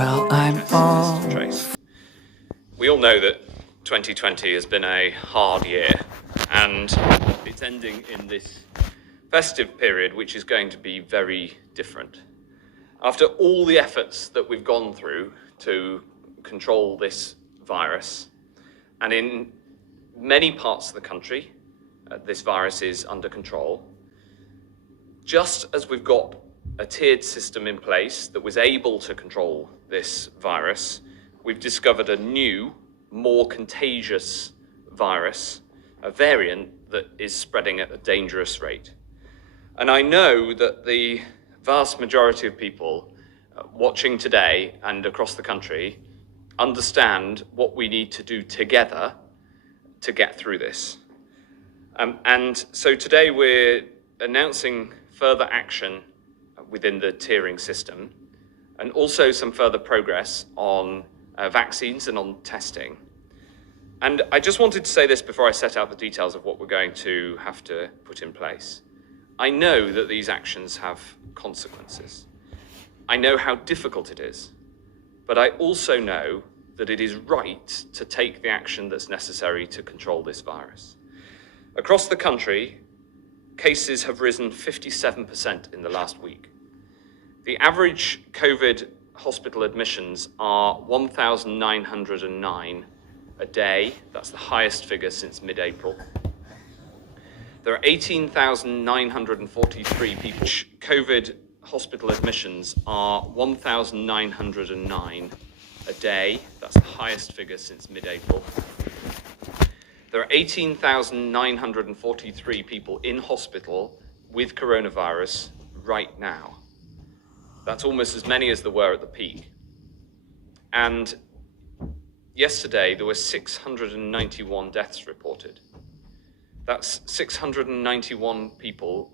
Well, I'm all... Trace. We all know that 2020 has been a hard year, and it's ending in this festive period, which is going to be very different. After all the efforts that we've gone through to control this virus, and in many parts of the country, this virus is under control, just as we've got a tiered system in place that was able to control this virus, we've discovered a new, more contagious virus, a variant that is spreading at a dangerous rate. And I know that the vast majority of people watching today and across the country understand what we need to do together to get through this. And so today we're announcing further action within the tiering system, and also some further progress on vaccines and on testing. And I just wanted to say this before I set out the details of what we're going to have to put in place. I know that these actions have consequences. I know how difficult it is, but I also know that it is right to take the action that's necessary to control this virus. Across the country, cases have risen 57% in the last week. The average COVID hospital admissions are 1,909 a day. That's the highest figure since mid-April. There are 18,943 people. COVID hospital admissions are 1,909 a day. That's the highest figure since mid-April. There are 18,943 people in hospital with coronavirus right now. That's almost as many as there were at the peak. And yesterday, there were 691 deaths reported. That's 691 people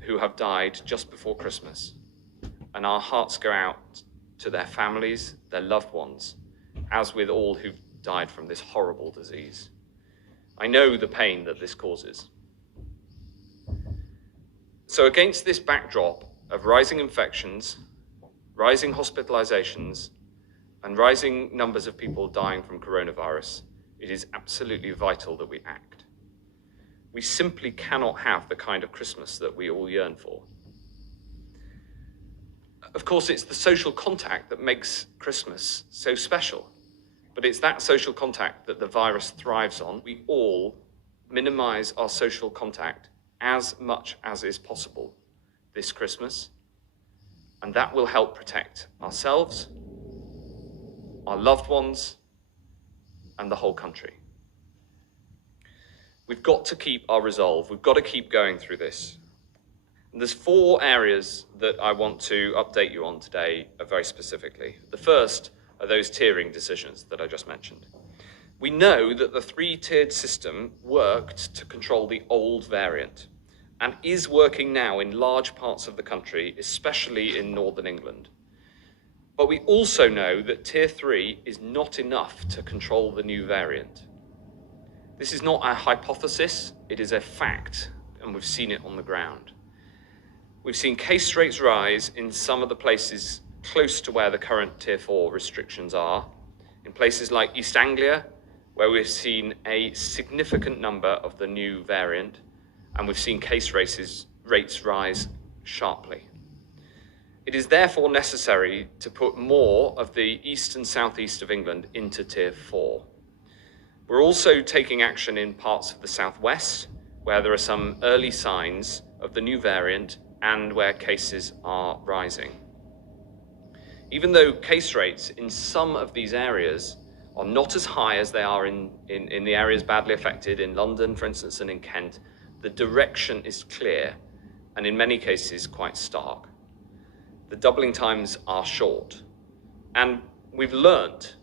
who have died just before Christmas. And our hearts go out to their families, their loved ones, as with all who've died from this horrible disease. I know the pain that this causes. So against this backdrop of rising infections, rising hospitalizations, and rising numbers of people dying from coronavirus, it is absolutely vital that we act. We simply cannot have the kind of Christmas that we all yearn for. Of course, it's the social contact that makes Christmas so special, but it's that social contact that the virus thrives on. We all minimize our social contact as much as is possible this Christmas, and that will help protect ourselves, our loved ones, and the whole country. We've got to keep our resolve. We've got to keep going through this. And there's 4 areas that I want to update you on today very specifically. The first are those tiering decisions that I just mentioned. We know that the 3-tiered system worked to control the old variant and is working now in large parts of the country, especially in Northern England. But we also know that Tier 3 is not enough to control the new variant. This is not a hypothesis, it is a fact, and we've seen it on the ground. We've seen case rates rise in some of the places close to where the current Tier 4 restrictions are, in places like East Anglia, where we've seen a significant number of the new variant, and we've seen case rates rise sharply. It is therefore necessary to put more of the east and southeast of England into Tier 4. We're also taking action in parts of the southwest, where there are some early signs of the new variant and where cases are rising. Even though case rates in some of these areas are not as high as they are in the areas badly affected, in London, for instance, and in Kent, the direction is clear and in many cases quite stark. The doubling times are short. And we have learned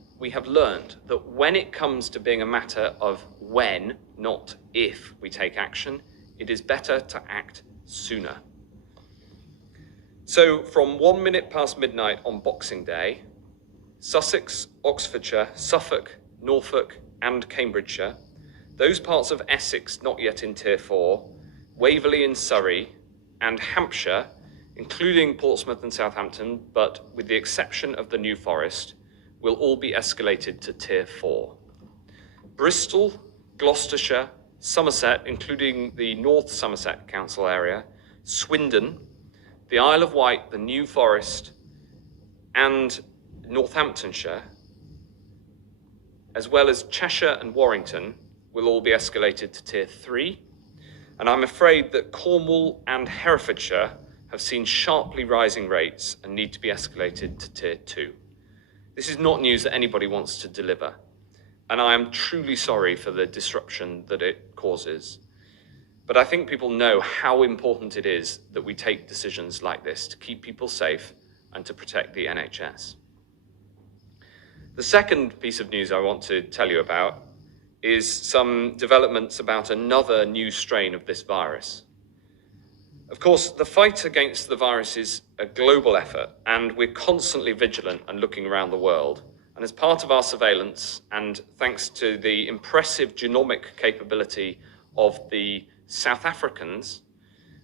that when it comes to being a matter of when, not if we take action, it is better to act sooner. So from 1 minute past midnight on Boxing Day, Sussex, Oxfordshire, Suffolk, Norfolk, and Cambridgeshire, those parts of Essex not yet in Tier 4, Waverley in Surrey, and Hampshire including Portsmouth and Southampton, but with the exception of the New Forest, will all be escalated to Tier 4. Bristol, Gloucestershire, Somerset, including the North Somerset Council area, Swindon, the Isle of Wight, the New Forest, and Northamptonshire, as well as Cheshire and Warrington, will all be escalated to Tier 3. And I'm afraid that Cornwall and Herefordshire have seen sharply rising rates and need to be escalated to Tier 2. This is not news that anybody wants to deliver, and I am truly sorry for the disruption that it causes. But I think people know how important it is that we take decisions like this to keep people safe and to protect the NHS. The second piece of news I want to tell you about is some developments about another new strain of this virus. Of course, the fight against the virus is a global effort, and we're constantly vigilant and looking around the world. And as part of our surveillance, and thanks to the impressive genomic capability of the South Africans,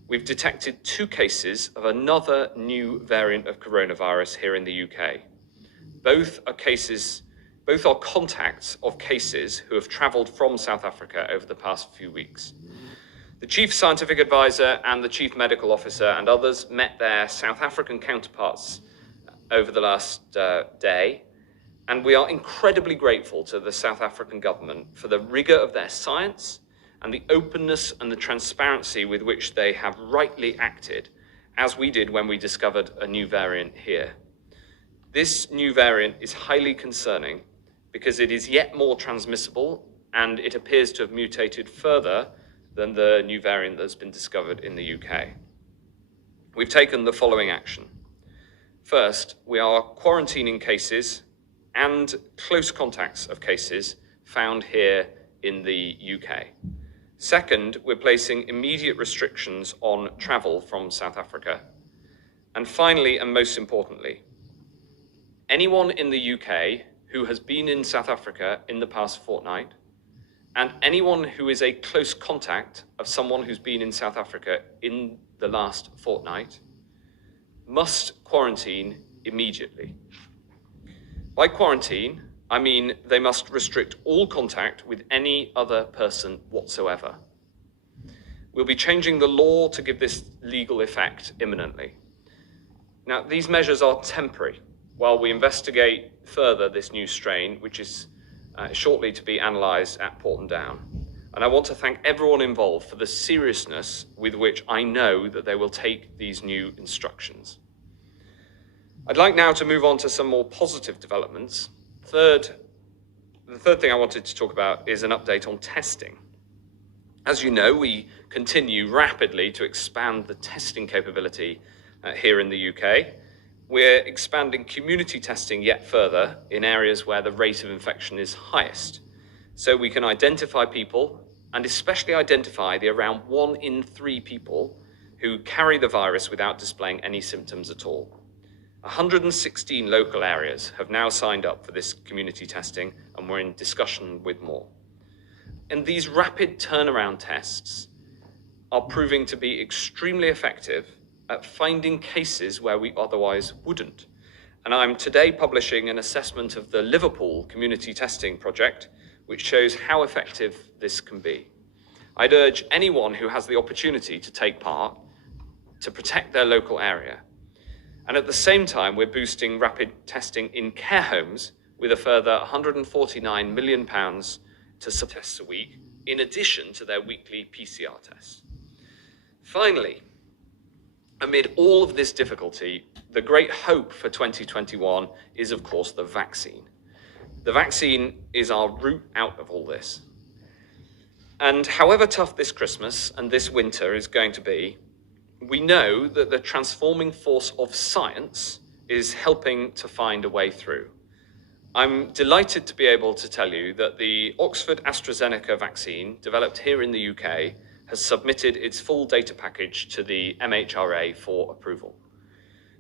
we've detected 2 cases of another new variant of coronavirus here in the UK. Both are contacts of cases who have travelled from South Africa over the past few weeks. The Chief Scientific Advisor and the Chief Medical Officer and others met their South African counterparts over the last day, and we are incredibly grateful to the South African government for the rigour of their science and the openness and the transparency with which they have rightly acted, as we did when we discovered a new variant here. This new variant is highly concerning because it is yet more transmissible, and it appears to have mutated further than the new variant that's been discovered in the UK. We've taken the following action. First, we are quarantining cases and close contacts of cases found here in the UK. Second, we're placing immediate restrictions on travel from South Africa. And finally, and most importantly, anyone in the UK who has been in South Africa in the past fortnight, and anyone who is a close contact of someone who's been in South Africa in the last fortnight, must quarantine immediately. By quarantine, I mean they must restrict all contact with any other person whatsoever. We'll be changing the law to give this legal effect imminently. Now, these measures are temporary while we investigate further this new strain, which is shortly to be analysed at Porton Down. And I want to thank everyone involved for the seriousness with which I know that they will take these new instructions. I'd like now to move on to some more positive developments. The third thing I wanted to talk about is an update on testing. As you know, we continue rapidly to expand the testing capability here in the UK. We're expanding community testing yet further in areas where the rate of infection is highest, so we can identify people, and especially identify the around 1 in 3 people who carry the virus without displaying any symptoms at all. 116 local areas have now signed up for this community testing, and we're in discussion with more. And these rapid turnaround tests are proving to be extremely effective at finding cases where we otherwise wouldn't. And I'm today publishing an assessment of the Liverpool community testing project, which shows how effective this can be. I'd urge anyone who has the opportunity to take part to protect their local area. And at the same time, we're boosting rapid testing in care homes with a further £149 million to some tests a week, in addition to their weekly PCR tests. Finally, amid all of this difficulty, the great hope for 2021 is, of course, the vaccine. The vaccine is our route out of all this. And however tough this Christmas and this winter is going to be, we know that the transforming force of science is helping to find a way through. I'm delighted to be able to tell you that the Oxford AstraZeneca vaccine, developed here in the UK, has submitted its full data package to the MHRA for approval.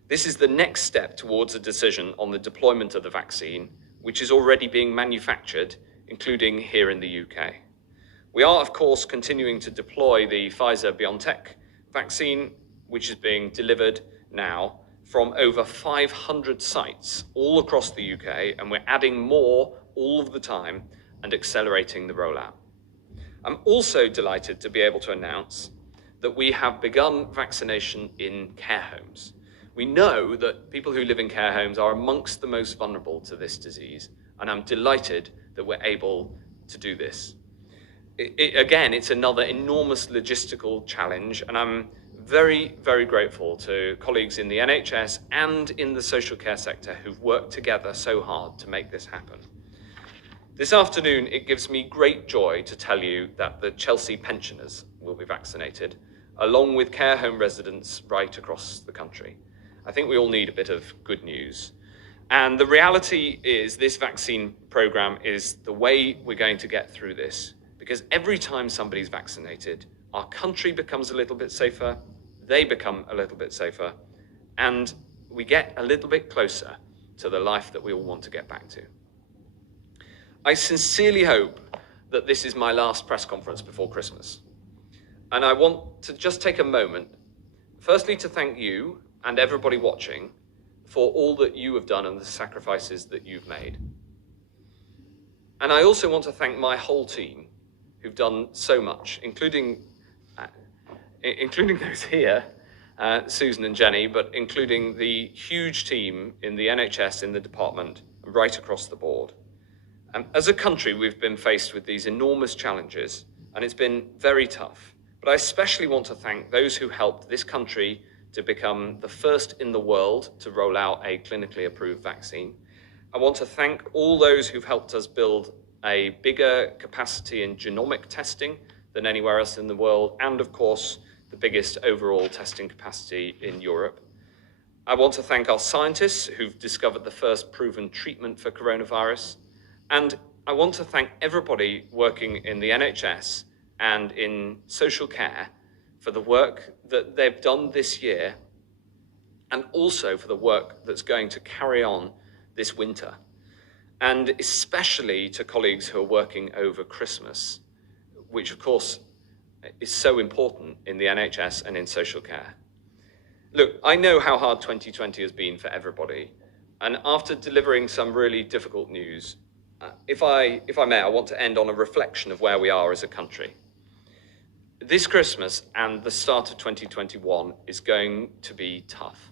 This is the next step towards a decision on the deployment of the vaccine, which is already being manufactured, including here in the UK. We are, of course, continuing to deploy the Pfizer-BioNTech vaccine, which is being delivered now from over 500 sites all across the UK, and we're adding more all of the time and accelerating the rollout. I'm also delighted to be able to announce that we have begun vaccination in care homes. We know that people who live in care homes are amongst the most vulnerable to this disease, and I'm delighted that we're able to do this. Again, it's another enormous logistical challenge, and I'm very, very grateful to colleagues in the NHS and in the social care sector who've worked together so hard to make this happen. This afternoon, it gives me great joy to tell you that the Chelsea pensioners will be vaccinated, along with care home residents right across the country. I think we all need a bit of good news. And the reality is this vaccine program is the way we're going to get through this, because every time somebody's vaccinated, our country becomes a little bit safer, they become a little bit safer, and we get a little bit closer to the life that we all want to get back to. I sincerely hope that this is my last press conference before Christmas. And I want to just take a moment, firstly to thank you and everybody watching for all that you have done and the sacrifices that you've made. And I also want to thank my whole team who've done so much, including those here, Susan and Jenny, but including the huge team in the NHS, in the department, right across the board. As a country, we've been faced with these enormous challenges, and it's been very tough. But I especially want to thank those who helped this country to become the first in the world to roll out a clinically approved vaccine. I want to thank all those who've helped us build a bigger capacity in genomic testing than anywhere else in the world, and of course, the biggest overall testing capacity in Europe. I want to thank our scientists who've discovered the first proven treatment for coronavirus. And I want to thank everybody working in the NHS and in social care for the work that they've done this year, and also for the work that's going to carry on this winter. And especially to colleagues who are working over Christmas, which of course is so important in the NHS and in social care. Look, I know how hard 2020 has been for everybody. And after delivering some really difficult news, if I may, I want to end on a reflection of where we are as a country. This Christmas and the start of 2021 is going to be tough.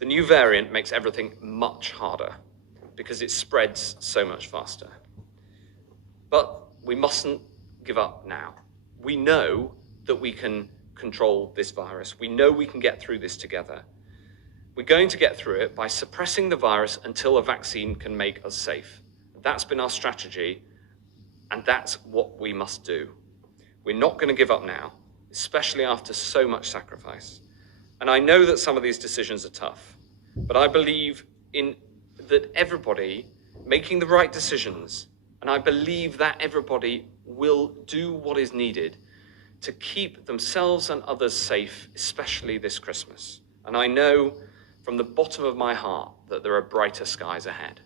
The new variant makes everything much harder because it spreads so much faster. But we mustn't give up now. We know that we can control this virus. We know we can get through this together. We're going to get through it by suppressing the virus until a vaccine can make us safe. That's been our strategy, and that's what we must do. We're not going to give up now, especially after so much sacrifice. And I know that some of these decisions are tough, but I believe in that everybody making the right decisions, and I believe that everybody will do what is needed to keep themselves and others safe, especially this Christmas. And I know from the bottom of my heart that there are brighter skies ahead.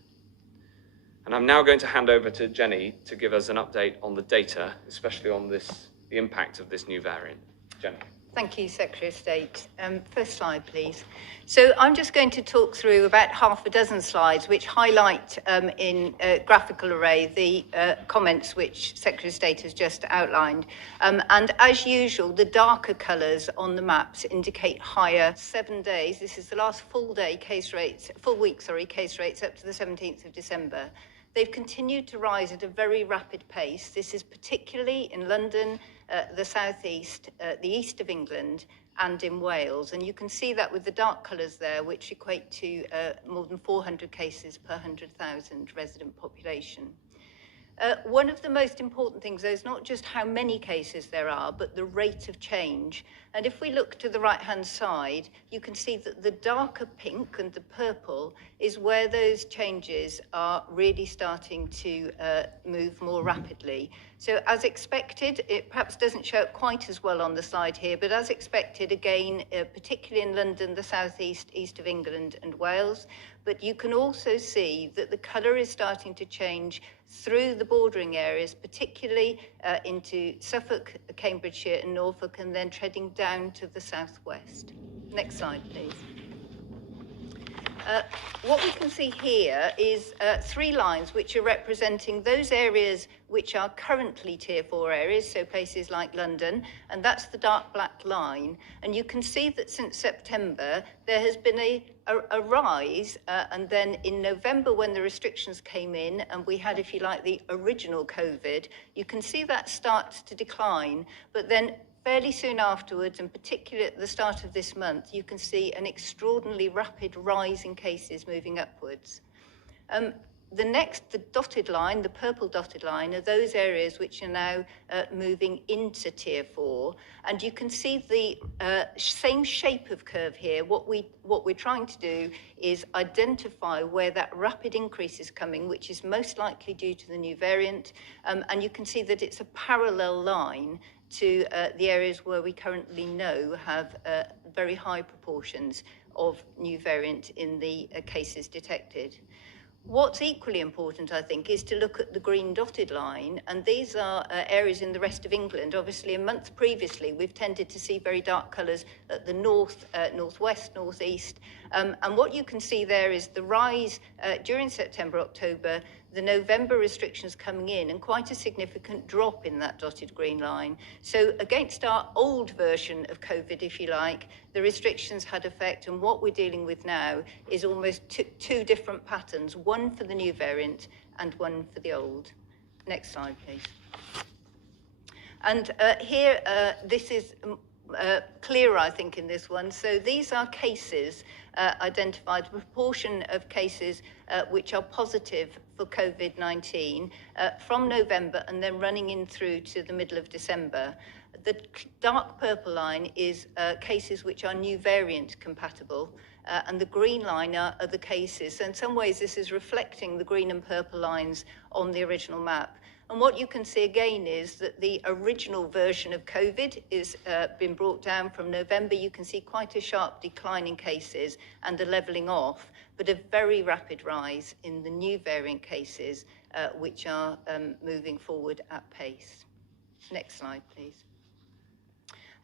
And I'm now going to hand over to Jenny to give us an update on the data, especially on the impact of this new variant. Jenny. Thank you, Secretary of State. First slide, please. So I'm just going to talk through about half a dozen slides which highlight in graphical array the comments which Secretary of State has just outlined. And as usual, the darker colours on the maps indicate higher 7 days. This is the last full week case rates up to the 17th of December. They've continued to rise at a very rapid pace. This is particularly in London, the southeast, the east of England, and in Wales. And you can see that with the dark colours there, which equate to more than 400 cases per 100,000 resident population. One of the most important things, though, is not just how many cases there are, but the rate of change. And if we look to the right-hand side, you can see that the darker pink and the purple is where those changes are really starting to move more rapidly. So as expected, it perhaps doesn't show up quite as well on the slide here, but as expected, again, particularly in London, the southeast, east of England and Wales. But you can also see that the colour is starting to change through the bordering areas, particularly into Suffolk, Cambridgeshire and Norfolk, and then treading down to the southwest. Next slide, please. What we can see here is 3 lines which are representing those areas which are currently Tier 4 areas, so places like London, and that's the dark black line. And you can see that since September, there has been a rise, and then in November when the restrictions came in, and we had, if you like, the original COVID, you can see that starts to decline, but then fairly soon afterwards, and particularly at the start of this month, you can see an extraordinarily rapid rise in cases moving upwards. The dotted line, the purple dotted line, are those areas which are now moving into Tier 4. And you can see the same shape of curve here. What we're trying to do is identify where that rapid increase is coming, which is most likely due to the new variant. And you can see that it's a parallel line to the areas where we currently know have very high proportions of new variant in the cases detected. What's equally important, I think, is to look at the green dotted line, and these are areas in the rest of England. Obviously, a month previously, we've tended to see very dark colours at the north, northwest, northeast, and what you can see there is the rise during September, October, the November restrictions coming in, and quite a significant drop in that dotted green line. So against our old version of COVID, if you like, the restrictions had effect, and what we're dealing with now is almost two different patterns, one for the new variant and one for the old. Next slide, please. And here, this is clearer, I think, in this one. So these are cases identified, the proportion of cases which are positive for COVID-19 from November and then running in through to the middle of December. The dark purple line is cases which are new variant compatible, and the green line are the cases. So in some ways, this is reflecting the green and purple lines on the original map. And what you can see again is that the original version of COVID is been brought down from November. You can see quite a sharp decline in cases and a levelling off, but a very rapid rise in the new variant cases, which are moving forward at pace. Next slide, please.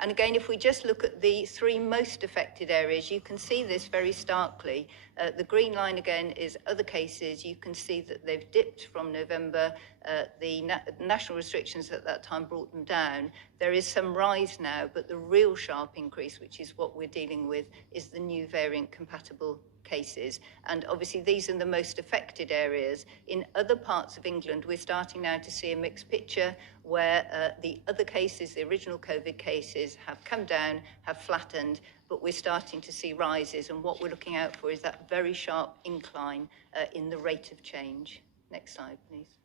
And again, if we just look at the 3 most affected areas, you can see this very starkly. The green line again is other cases. You can see that they've dipped from November. The national restrictions at that time brought them down. There is some rise now, but the real sharp increase, which is what we're dealing with, is the new variant compatible cases. And obviously these are the most affected areas. In other parts of England, we're starting now to see a mixed picture where the other cases, the original COVID cases, have come down, have flattened, but we're starting to see rises. And what we're looking out for is that very sharp incline in the rate of change. Next slide, please.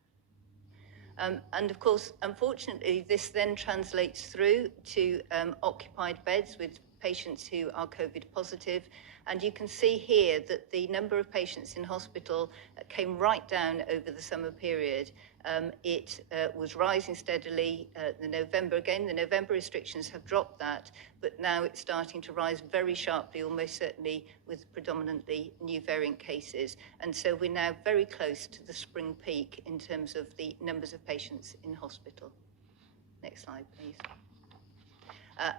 And of course, unfortunately, this then translates through to occupied beds with patients who are COVID positive. And you can see here that the number of patients in hospital came right down over the summer period. It was rising steadily. The November restrictions have dropped that, but now it's starting to rise very sharply, almost certainly with predominantly new variant cases. And so we're now very close to the spring peak in terms of the numbers of patients in hospital. Next slide, please.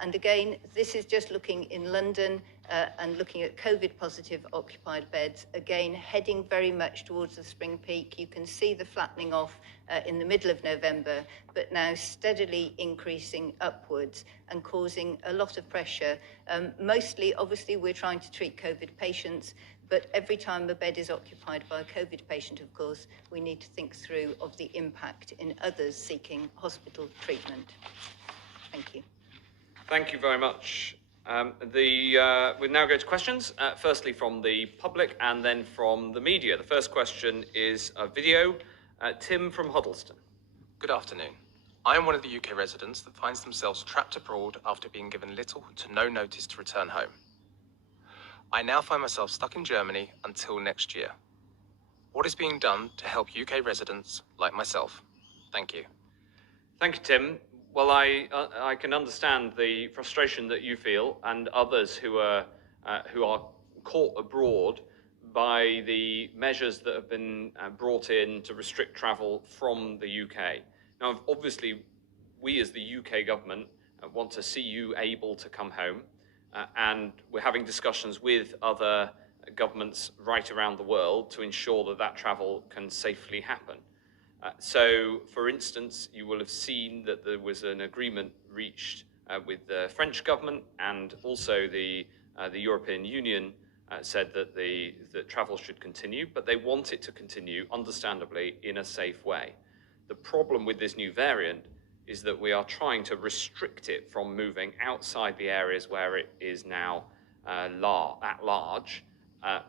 And again, this is just looking in London and looking at COVID-positive occupied beds, again, heading very much towards the spring peak. You can see the flattening off in the middle of November, but now steadily increasing upwards and causing a lot of pressure. Mostly, obviously, we're trying to treat COVID patients, but every time a bed is occupied by a COVID patient, of course, we need to think through of the impact in others seeking hospital treatment. Thank you. Thank you very much. We now go to questions, firstly from the public and then from the media. The first question is a video. Tim from Huddleston. Good afternoon. I am one of the UK residents that finds themselves trapped abroad after being given little to no notice to return home. I now find myself stuck in Germany until next year. What is being done to help UK residents like myself? Thank you. Thank you, Tim. Well, I can understand the frustration that you feel and others who are caught abroad by the measures that have been brought in to restrict travel from the UK. Now, obviously, we as the UK government want to see you able to come home. and we're having discussions with other governments right around the world to ensure that that travel can safely happen. So, for instance, you will have seen that there was an agreement reached with the French government, and also the European Union said that the travel should continue, but they want it to continue, understandably, in a safe way. The problem with this new variant is that we are trying to restrict it from moving outside the areas where it is now at large,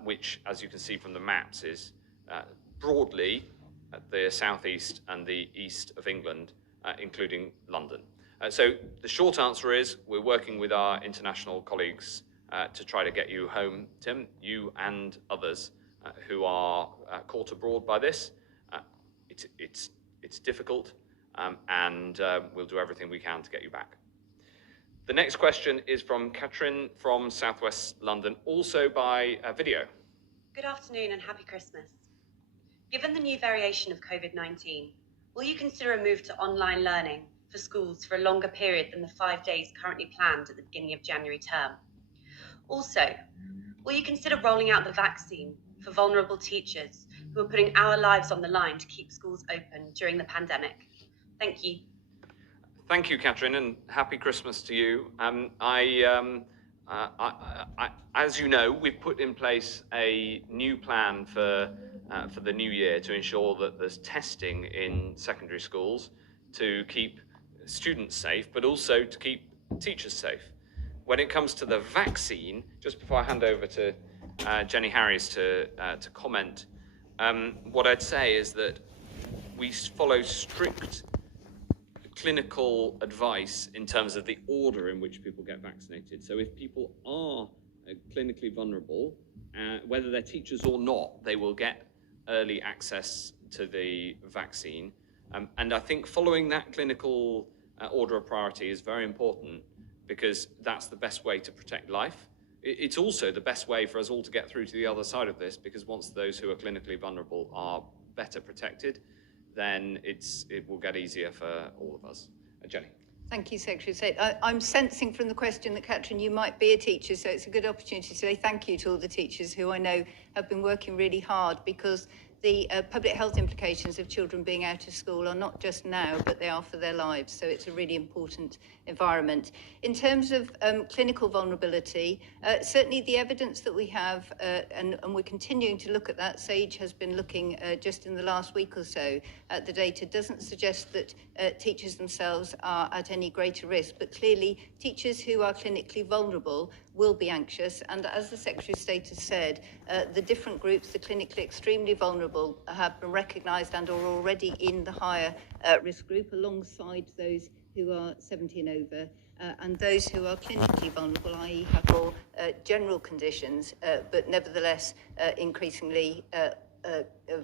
which, as you can see from the maps, is broadly at the southeast and the east of England, including London. So the short answer is we're working with our international colleagues to try to get you home, Tim, you and others who are caught abroad by this. It's difficult, and we'll do everything we can to get you back. The next question is from Katrin from Southwest London, also by video. Good afternoon and happy Christmas. Given the new variation of COVID-19, will you consider a move to online learning for schools for a longer period than the 5 days currently planned at the beginning of January term? Also, will you consider rolling out the vaccine for vulnerable teachers who are putting our lives on the line to keep schools open during the pandemic? Thank you. Thank you, Katrin, and happy Christmas to you. As you know, we've put in place a new plan for the new year to ensure that there's testing in secondary schools to keep students safe, but also to keep teachers safe. When it comes to the vaccine, just before I hand over to Jenny Harries to comment, what I'd say is that we follow strict clinical advice in terms of the order in which people get vaccinated. So if people are clinically vulnerable, whether they're teachers or not, they will get early access to the vaccine. And I think following that clinical order of priority is very important, because that's the best way to protect life. It's also the best way for us all to get through to the other side of this, because once those who are clinically vulnerable are better protected, then it will get easier for all of us. Jenny. Thank you, Secretary of State. I'm sensing from the question that, Katrin, you might be a teacher, so it's a good opportunity to say thank you to all the teachers who I know have been working really hard, because the public health implications of children being out of school are not just now, but they are for their lives. So it's a really important environment. In terms of clinical vulnerability, certainly the evidence that we have, and we're continuing to look at that, SAGE has been looking just in the last week or so at the data, doesn't suggest that teachers themselves are at any greater risk, but clearly teachers who are clinically vulnerable will be anxious. And as the Secretary of State has said, the different groups, the clinically extremely vulnerable, have been recognised and are already in the higher risk group, alongside those who are 70 and over, and those who are clinically vulnerable, i.e. have more general conditions, but nevertheless increasingly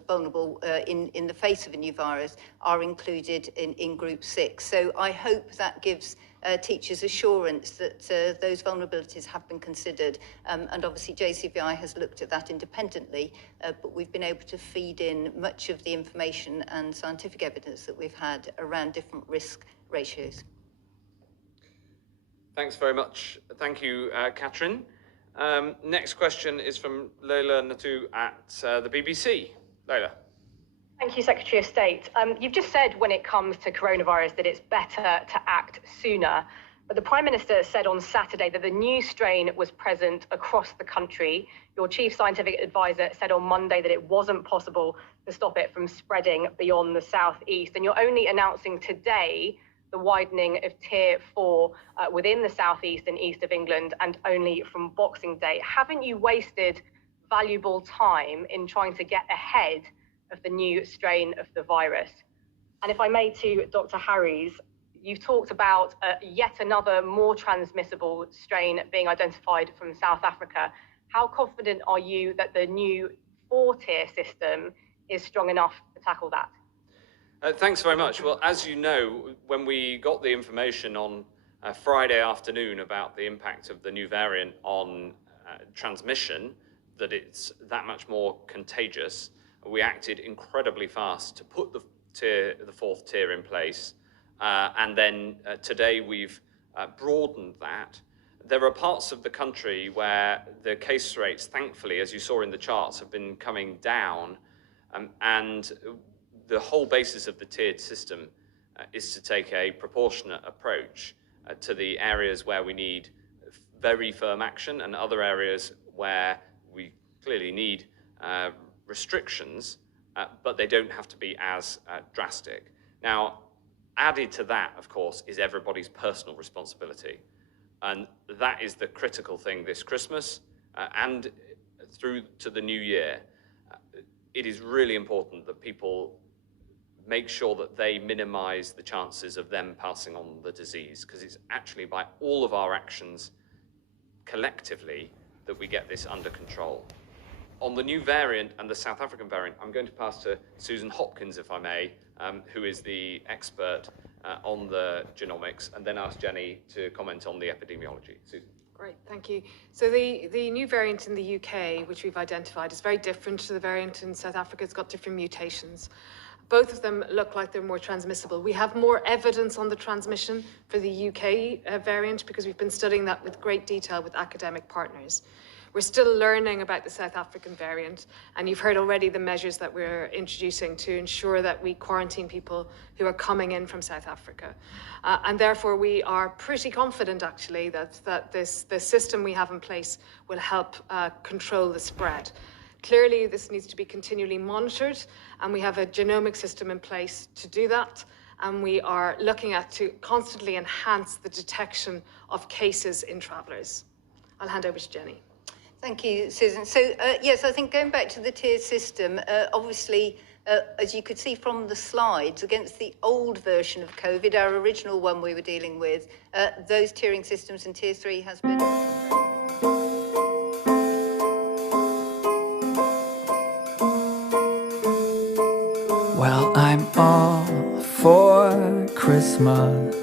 vulnerable in the face of a new virus, are included in group 6. So I hope that gives teachers assurance that those vulnerabilities have been considered, and obviously JCVI has looked at that independently, but we've been able to feed in much of the information and scientific evidence that we've had around different risk ratios. Thanks very much. Thank you, Katrin. Next question is from Leila Natu at the BBC. Leila. Thank you, Secretary of State. You've just said when it comes to coronavirus that it's better to act sooner, but the Prime Minister said on Saturday that the new strain was present across the country. Your Chief Scientific Advisor said on Monday that it wasn't possible to stop it from spreading beyond the southeast, and you're only announcing today the widening of Tier 4 within the southeast and east of England, and only from Boxing Day. Haven't you wasted valuable time in trying to get ahead of the new strain of the virus? And if I may, to Dr. Harries, you've talked about yet another more transmissible strain being identified from South Africa. How confident are you that the new 4-tier system is strong enough to tackle that? Thanks very much. Well, as you know, when we got the information on Friday afternoon about the impact of the new variant on transmission, that it's that much more contagious, we acted incredibly fast to put the 4th tier in place. And then today we've broadened that. There are parts of the country where the case rates, thankfully, as you saw in the charts, have been coming down, and the whole basis of the tiered system is to take a proportionate approach to the areas where we need very firm action and other areas where we clearly need restrictions, but they don't have to be as drastic. Now, added to that, of course, is everybody's personal responsibility. And that is the critical thing this Christmas and through to the new year. It is really important that people make sure that they minimize the chances of them passing on the disease, because it's actually by all of our actions collectively that we get this under control. On the new variant and the South African variant, I'm going to pass to Susan Hopkins, if I may, who is the expert on the genomics, and then ask Jenny to comment on the epidemiology. Susan. Great, thank you. So the new variant in the UK, which we've identified, is very different to the variant in South Africa. It's got different mutations. Both of them look like they're more transmissible. We have more evidence on the transmission for the UK variant because we've been studying that with great detail with academic partners. We're still learning about the South African variant, and you've heard already the measures that we're introducing to ensure that we quarantine people who are coming in from South Africa. And therefore, we are pretty confident, actually, that the system we have in place will help control the spread. Clearly, this needs to be continually monitored, and we have a genomic system in place to do that. And we are looking at to constantly enhance the detection of cases in travellers. I'll hand over to Jenny. Thank you, Susan. So, yes, I think going back to the tier system, obviously, as you could see from the slides, against the old version of COVID, our original one we were dealing with, those tiering systems in tier 3 has been... Well, I'm all for Christmas.